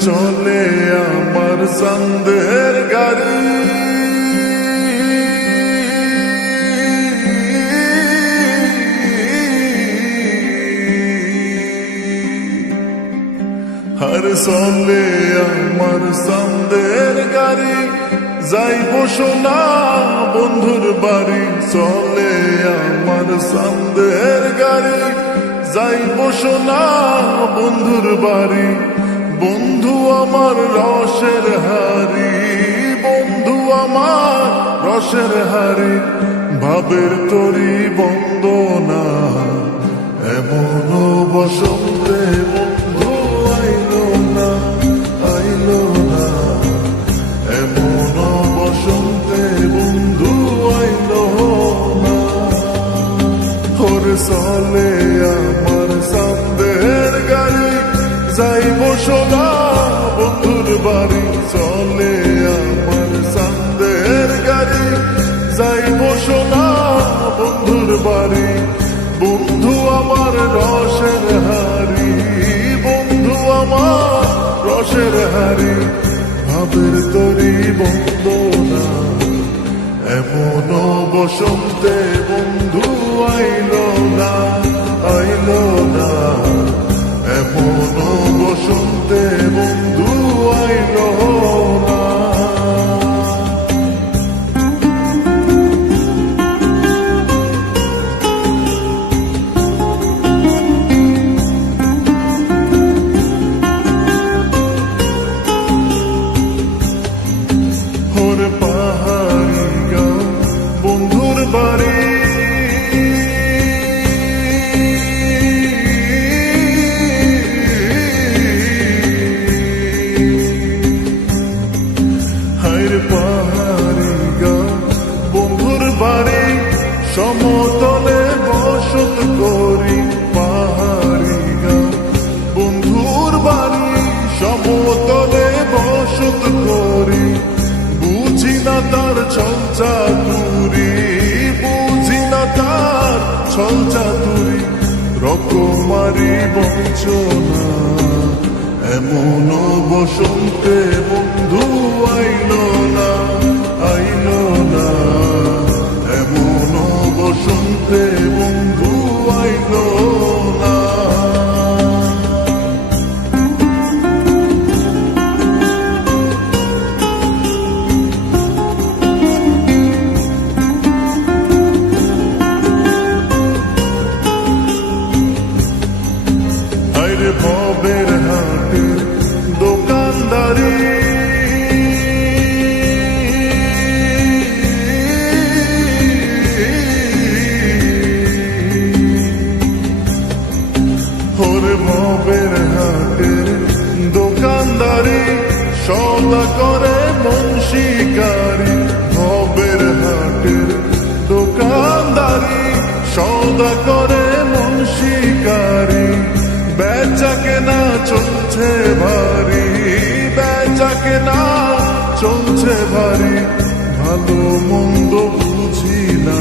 চলে আমার সন্দের গাড়ি, আর চলে আমার সন্দের গাড়ি, যাইব সোনা বন্ধুর বাড়ি। চলে আমার সন্দের গাড়ি, যাইব সোনা বন্ধুর বাড়ি। বন্ধু আমার রসের হারি, বন্ধু আমার রসের হারি, ভাবের তরি বন্দনা এমন বসন্তে বন্ধু আইলো না, আইলো না, এমন বসন্তে বন্ধু আইলো না। ওরে চলে আমার সন্দের গাড়ি, যাইব সোনা বন্ধুর বাড়ি। চলে আমার সন্দের গাড়ি, যাইব সোনা বন্ধুর বাড়ি। বন্ধু আমার রসের হারি, বন্ধু আমার রসের হারি, ভাবের তরি বন্দনা এমন বসন্তে বন্ধু আইলো না, আইলো না, এমন বসন্তে বন্ধু আইলো না। ওরে পাহাড়ি গাঁও বন্ধুর বাড়ি, পাহাড়ি গাঁও বন্ধুর বাড়ি, সমতলে বসত করি। পাহাড়ি গাঁও বন্ধুর বাড়ি, সমতলে বসত করি। বুঝি না তার ছল চাতুরি, বুঝি না তার ছল চাতুরি, রকমারি বঞ্চনা এমন বসন্তে বন্ধু আইলো না, আইলো না, এমন বসন্তে বন্ধু আইলো না। আইরে ভবের হাটে দোকানদারি, ওরে ভবের হাটের দোকানদারি, সদা করে মন শিকারি। ভবের হাটের দোকানদারি, সদা করে মন শিকারি। বেচা কেনা চলছে ভারী, বেচা কেনা চলছে ভারী, ভালো মন্দ বুঝি না